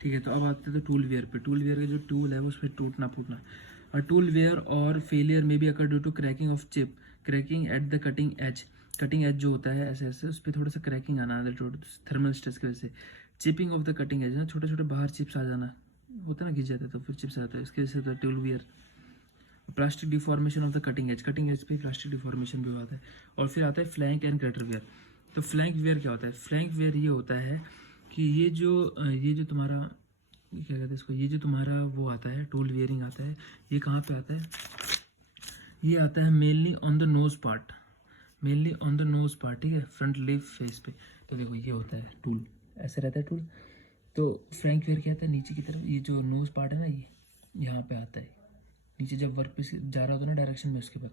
ठीक है, तो अब आते हैं तो टूल वेयर पे। टूल वेयर का जो टूल है वो उसमें टूटना फूटना। और टूल वेयर और फेलियर में भी occur due to cracking of chip, cracking at the cutting edge. Cutting edge जो होता है ऐसे ऐसे उस पर थोड़ा सा क्रैकिंग आना थर्मल स्ट्रेस की वजह से। Chipping of the cutting as ना, छोटे छोटे बाहर चिप्स आ जाना होता है ना, घिस जाता है तो फिर चिप्स आ जाता है, इसकी वजह से होता है tool wear. Plastic deformation of the cutting edge पे प्लास्टिक डिफॉर्मेशन भी होता है। और फिर आता है फ्लैंक एंड क्रैटर वेयर। तो फ्लैंक वेयर क्या होता है? फ्लैंक वेयर ये होता है कि ये जो तुम्हारा क्या कहते हैं इसको, ये जो तुम्हारा वो आता है टूल वेयरिंग आता है, ये कहाँ पे आता है? ये आता है mainly on the nose part, mainly on the nose part, ठीक है, फ्रंट लिप फेस पे। तो देखो ये होता है टूल, ऐसे रहता है टूल। तो फ्लैंक वेयर क्या आता है? नीचे की तरफ ये जो नोज पार्ट है ना, ये यहाँ पे आता है नीचे, जब वर्क पीस जा रहा होता है ना डायरेक्शन में उसके बाद।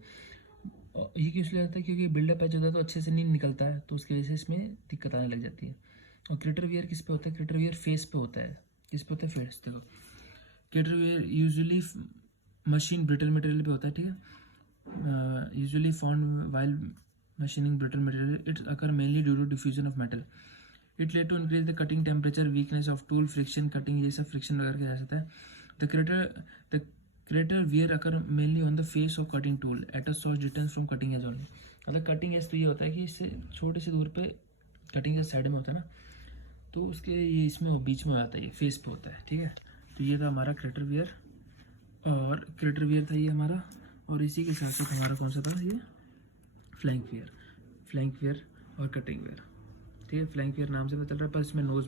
और ये क्यों इसलिए आता है? क्योंकि बिल्डअप एज होता है तो अच्छे से नहीं निकलता है, तो उसकी वजह से इसमें दिक्कत आने लग जाती है। और क्रिटर वियर किस पे होता है? क्रिटर वियर फेस पे होता है। किस पे होता है? फेस। देखो crater wear usually machine brittle material पे होता है, ठीक है, usually found while machining brittle material, it's occur mainly due to diffusion of metal, it lead to increase the cutting temperature, weakness of tool, friction cutting, ये सब friction वगैरह किया जा सकता है। The crater wear occur mainly on the face of cutting tool at a source distance from cutting edge only. मतलब cutting edge तो ये होता है कि इससे छोटे से दूर पे कटिंग एज साइड में होता है ना, तो उसके ये इसमें वो बीच में आता है, ये फेस पे होता है, ठीक है। तो ये था हमारा क्रेटर वियर, और क्रेटर वियर था ये हमारा। और इसी के साथ साथ हमारा कौन सा था? ये फ्लैंक वियर, फ्लैंक वियर और कटिंग वियर, ठीक है। फ्लैंक वियर नाम से पता चल रहा है, पर इसमें नोज